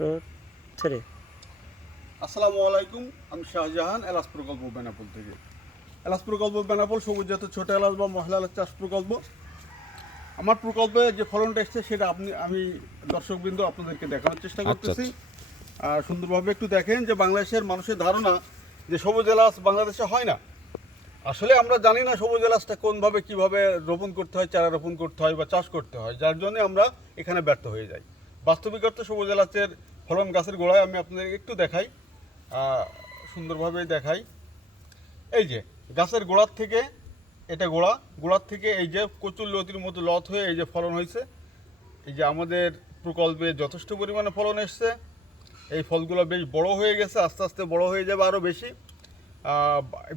3 আসসালামু আলাইকুম, আমি শাহজাহান এলাচ প্রকল্প বেনাপোল থেকে। এলাচ প্রকল্প বেনাপোল সবুজ জাতের ছোটো এলাচ বা মশলা এলাচ চাষ প্রকল্প। আমার প্রকল্পে যে ফলনটা এসছে সেটা আমি দর্শকবৃন্দ আপনাদেরকে দেখানোর চেষ্টা করতেছি। সুন্দরভাবে একটু দেখেন যে বাংলাদেশের মানুষের ধারণা যে সবুজ এলাচ বাংলাদেশে হয় না। আসলে আমরা জানি না সবুজ এলাচটা কোনভাবে কিভাবে রোপণ করতে হয়, চারা রোপণ করতে হয় বা চাষ করতে হয়, যার জন্য আমরা এখানে ব্যর্থ হয়ে যাই। বাস্তবিক অর্থে সবুজ এলাচের ফলন গাছের গোড়ায় আমি আপনাদের একটু দেখাই, সুন্দরভাবে দেখাই। এই যে গাছের গোড়ার থেকে, এটা গোড়ার থেকে এই যে কচুর লতির মতো লত হয়ে এই যে ফলন হয়েছে। এই যে আমাদের প্রকল্পে যথেষ্ট পরিমাণে ফলন এসছে। এই ফলগুলো বেশ বড় হয়ে গেছে, আস্তে আস্তে বড় হয়ে যাবে আরও বেশি।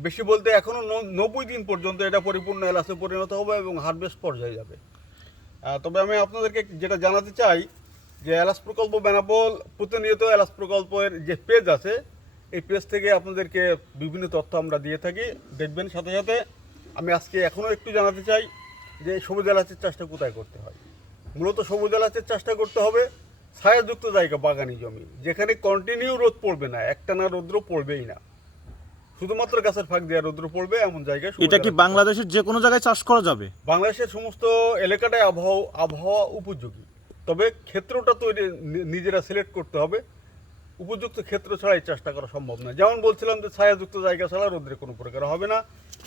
বেশি বলতে এখনও 90 দিন পর্যন্ত এটা পরিপূর্ণ এলাচে পরিণত হবে এবং হারভেস্ট পর্যায়ে যাবে। তবে আমি আপনাদেরকে যেটা জানাতে চাই যে এলাচ প্রকল্প বেনাপোল প্রতিনিয়ত এলাচ প্রকল্পের যে পেজ আছে এই পেজ থেকে আপনাদেরকে বিভিন্ন তথ্য আমরা দিয়ে থাকি, দেখবেন। সাথে সাথে আমি আজকে এখনও একটু জানাতে চাই যে সবুজ এলাচের চাষটা কোথায় করতে হয়। মূলত সবুজ এলাচের চাষটা করতে হবে ছায়াযুক্ত জায়গা, বাগানি জমি, যেখানে কন্টিনিউ রোদ পড়বে না, একটানা রৌদ্র পড়বেই না, শুধুমাত্র গাছের ফাঁক দিয়ে রৌদ্র পড়বে এমন জায়গায়। এটা কি বাংলাদেশের যে কোনো জায়গায় চাষ করা যাবে? বাংলাদেশের সমস্ত এলাকাটায় আবহাওয়া উপযোগী, তবে ক্ষেত্রটা তো নিজেরা সিলেক্ট করতে হবে। উপযুক্ত ক্ষেত্র ছাড়া এই চাষটা করা সম্ভব না। যেমন বলছিলাম যে ছায়াযুক্ত জায়গা ছাড়া রোদ্রে কোনো প্রকার হবে না।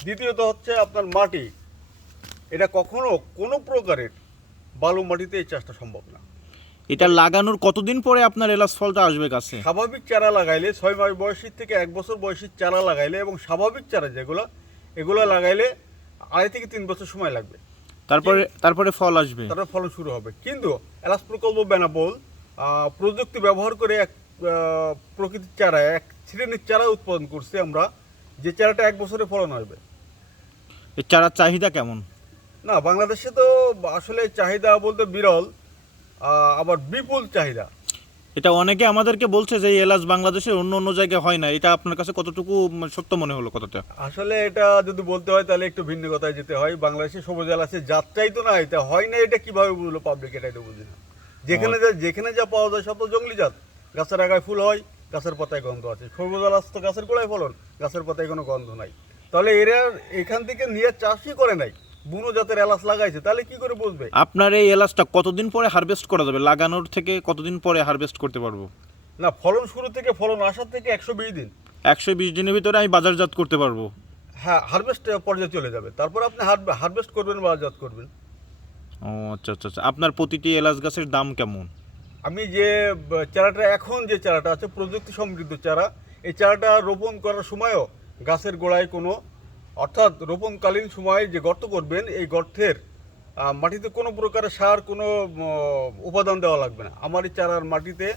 দ্বিতীয়ত হচ্ছে আপনার মাটি, এটা কখনো কোনো প্রকারের বালু মাটিতে এই চাষটা সম্ভব না। এটা লাগানোর কতদিন পরে আপনার এলাচ ফলটা আসবে গাছে? স্বাভাবিক চারা লাগাইলে 6 মাস বয়সী থেকে 1 বছর বয়সী চারা লাগাইলে এবং স্বাভাবিক চারা এগুলো লাগাইলে 2.5 থেকে 3 বছর সময় লাগবে। তারপরে ফল আসবে, তারপরে ফলন শুরু হবে। কিন্তু এলাচ প্রকল্প বেনাপোল প্রযুক্তি ব্যবহার করে এক প্রকৃতির চারা, এক শ্রেণীর চারা উৎপাদন করছি আমরা, যে চারাটা 1 বছরে ফলন হবে। এই চারার চাহিদা কেমন? না, বাংলাদেশে তো আসলে চাহিদা বলতে বিরল, আবার বিপুল চাহিদা। এটা অনেকে আমাদেরকে বলছে যে এই এলাচ বাংলাদেশের অন্য জায়গায় হয় না, এটা আপনার কাছে কতটুকু সত্য মনে হলো? কতটা আসলে এটা যদি বলতে হয় তাহলে একটু ভিন্ন কথায় যেতে হয়। বাংলাদেশে সবুজ এলাচের জাতটাই তো না, এটা হয় না, এটা কিভাবে বুঝলো পাবলিক, এটাই তো বুঝি না। যেখানে যা পাওয়া যায় সব তো জঙ্গলি জাত। গাছের আগায় ফুল হয়, গাছের পাতায় গন্ধ আছে। সবুজ এলাচ তো গাছের গোড়ায় ফলন, গাছের পাতায় কোনো গন্ধ নাই। তাহলে এরা এখান থেকে নিয়ে চাষই করে নাই, বুনো জাতের এলাচ লাগাইছে, তাহলে কি করে বুঝবে? আপনার এই এলাচটা কতদিন পরে হারভেস্ট করা যাবে? লাগানোর থেকে কতদিন পরে হারভেস্ট করতে পারবো? না, ফলন শুরু থেকে ফলন আসার থেকে 120 দিন। 120 দিনের ভিতরে আমি বাজারজাত করতে পারবো? হ্যাঁ, হারভেস্ট পর্যায়ে চলে যাবে, তারপর আপনি হারভেস্ট করবেন, বাজারজাত করবেন। ও আচ্ছা আচ্ছা আচ্ছা। আপনার প্রতিটি এলাচ গাছের দাম কেমন? আমি যে চারাটা, এখন যে চারাটা আছে প্রযুক্তি সমৃদ্ধ চারা, এই চারাটা রোপণ করার সময়ও গাছের গোড়ায় কোনো, অর্থাৎ রোপণকালীন সময়ে যে গর্ত করবেন, এই গর্তের মাটিতে কোনো প্রকারের সার, কোনো উপাদান দেওয়া লাগবে না। আমার এই চারার মাটিতে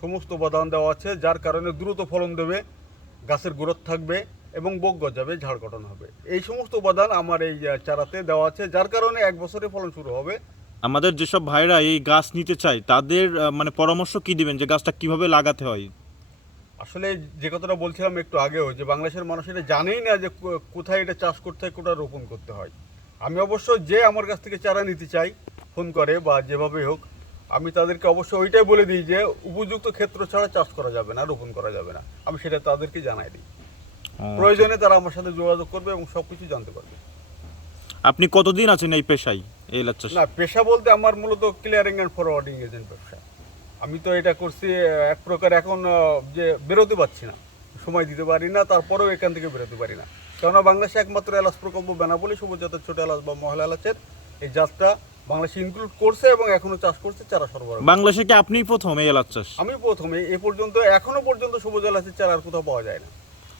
সমস্ত উপাদান দেওয়া আছে, যার কারণে দ্রুত ফলন দেবে, গাছের গ্রোথ থাকবে এবং বোক গজাবে, ঝাড় গঠন হবে। এই সমস্ত উপাদান আমার এই চারাতে দেওয়া আছে, যার কারণে 1 বছরে ফলন শুরু হবে। আমাদের যেসব ভাইরা এই গাছ নিতে চায় তাদের মানে পরামর্শ কি দিবেন যে গাছটা কিভাবে লাগাতে হয়? আসলে যে কথাটা বলছিলাম একটু আগেও, যে বাংলাদেশের মানুষ এটা জানেই না যে কোথায় এটা চাষ করতে হয়, কোথায় রোপণ করতে হয়। আমি অবশ্য যে আমার কাছ থেকে চারা নিতে চাই ফোন করে বা যেভাবে হোক, আমি তাদেরকে অবশ্যই ওইটাই বলে দিই যে উপযুক্ত ক্ষেত্র ছাড়া চাষ করা যাবে না, রোপণ করা যাবে না। আমি সেটা তাদেরকে জানাই দিই। প্রয়োজনে তারা আমার সাথে যোগাযোগ করবে এবং সব কিছু জানতে পারবে। আপনি কতদিন আছেন এই পেশায়, এই এলাচ চাষ? না, পেশা বলতে আমার মূলত ক্লিয়ারিং অ্যান্ড ফরওয়ার্ডিং এজেন্ট ব্যবসা। আমি তো এটা করছি এক প্রকার, এখন যে বেরোতে পারছি না, সময় দিতে পারি না, তারপরেও এখান থেকে বেরোতে পারি না। কেননা বাংলাদেশে একমাত্র এলাচ প্রকল্প বেনাপোলে সবুজ জাতের ছোটো এলাচ বা মহলা এলাচের এই জাতটা বাংলাদেশে ইনক্লুড করছে এবং এখনও চাষ করছে, চারা সরবরাহ। বাংলাদেশে কি আপনিই প্রথম এই এলাচ চাষ? আমি প্রথমে, এ পর্যন্ত এখনও পর্যন্ত সবুজ এলাচের চারা আর কোথাও পাওয়া যায় না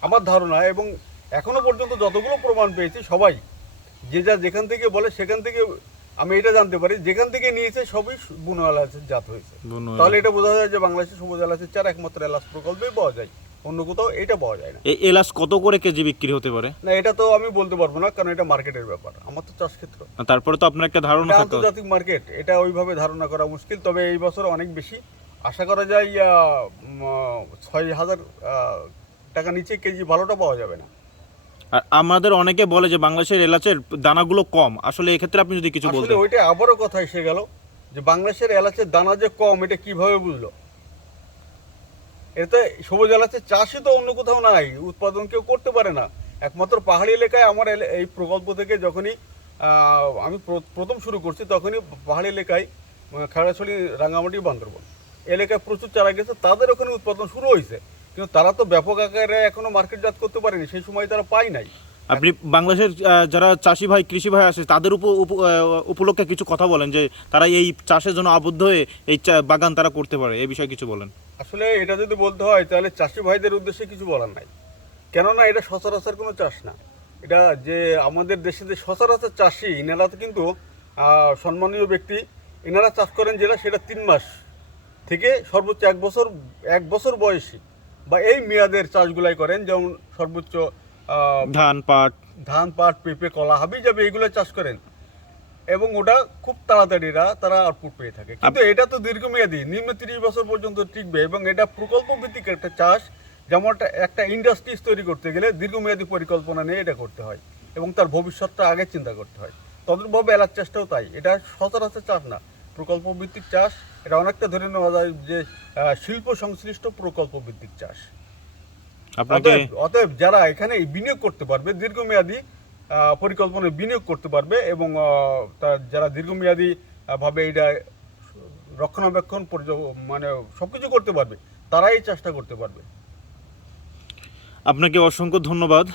আমার ধারণা। এবং এখনও পর্যন্ত যতগুলো প্রমাণ পেয়েছি, সবাই যে যা যেখান থেকে বলে সেখান থেকে আমি এটা জানতে পারি, যেখান থেকে নিয়েছে সবই বুনো এলাচের জাত হয়েছে। তাহলে এটা বোঝা যায় যে বাংলাদেশে সবুজ এলাচের চারা একমাত্র এলাচ প্রকল্পেই পাওয়া যায়, অন্য কোথাও এটা পাওয়া যায় না। এই এলাচ কত করে কেজি বিক্রি হতে পারে? না, এটা তো আমি বলতে পারবো না, কারণ এটা মার্কেটের ব্যাপার, আমার তো চাষ ক্ষেত্র। তারপরে তো আপনার একটা ধারণা থাকে। আন্তর্জাতিক মার্কেট, এটা ওইভাবে ধারণা করা মুশকিল। তবে এই বছর অনেক বেশি আশা করা যায়, 6,000 টাকা নিচে কেজি ভালোটা পাওয়া যাবে না। আর আমাদের অনেকে বলে যে বাংলাদেশের এলাচের দানাগুলো কম, আসলে এক্ষেত্রে আপনি যদি কিছু বলতেন। ওইটা আবারও কথা এসে গেল যে বাংলাদেশের এলাচের দানা যে কম, এটা কিভাবে বুঝলো? এতে সবুজ এলাচের চাষই তো অন্য কোথাও নাই, উৎপাদন কেউ করতে পারে না। একমাত্র পাহাড়ি এলাকায় আমার এই প্রকল্প থেকে যখনই আমি প্রথম শুরু করছি তখনই পাহাড়ি এলাকায় খাগড়াছড়ি, রাঙ্গামাটি, বান্দরবন এলাকায় প্রচুর চারা গেছে, তাদের ওখানে উৎপাদন শুরু হয়েছে, কিন্তু তারা তো ব্যাপক আকারে এখনো মার্কেটজাত করতে পারেনি, সেই সময় তারা পায় নাই। আপনি বাংলাদেশের যারা চাষি ভাই, কৃষি ভাই আছে, তাদের উপলক্ষে কিছু কথা বলেন যে তারা এই চাষের জন্য আবদ্ধ হয়ে এই বাগান তারা করতে পারে, এই বিষয়ে কিছু বলেন। আসলে এটা যদি বলতে হয় তাহলে চাষি ভাইদের উদ্দেশ্যে কিছু বলার নাই, কেননা এটা সচরাচর কোনো চাষ না। এটা যে আমাদের দেশে যে সচরাচর চাষি, এনারা তো কিন্তু সম্মানীয় ব্যক্তি, এনারা চাষ করেন যেটা সেটা 3 মাস থেকে সর্বোচ্চ 1 বছর বয়সী বা এই মেয়াদের চাষগুলাই করেন, যেমন সর্বোচ্চ ধান, পাট, পেঁপে, কলা, হাবি যাবে এইগুলো চাষ করেন, এবং ওটা খুব তাড়াতাড়ি তারা আউটপুট পেয়ে থাকে। কিন্তু এটা তো দীর্ঘমেয়াদী, নিম্ন 30 বছর পর্যন্ত টিকবে, এবং এটা প্রকল্প ভিত্তিক একটা চাষ। যেমন একটা ইন্ডাস্ট্রিজ তৈরি করতে গেলে দীর্ঘমেয়াদী পরিকল্পনা নিয়ে এটা করতে হয়, এবং তার ভবিষ্যৎটা আগে চিন্তা করতে হয়। তদ্রূপভাবে এলাচ চাষটাও তাই, এটা সচরাচর চাষ না, প্রকল্প ভিত্তিক চাষ। এটা অনেকটা ধরে নেওয়া যায় যে শিল্প সংশ্লিষ্ট প্রকল্প ভিত্তিক চাষ। অতএব যারা এখানে বিনিয়োগ করতে পারবে, দীর্ঘমেয়াদী পরিকল্পনায় বিনিয়োগ করতে পারবে, এবং যারা দীর্ঘমেয়াদী ভাবে এটা রক্ষণাবেক্ষণ মানে সবকিছু করতে পারবে, তারাই এই চাষটা করতে পারবে। আপনাকে অসংখ্য ধন্যবাদ।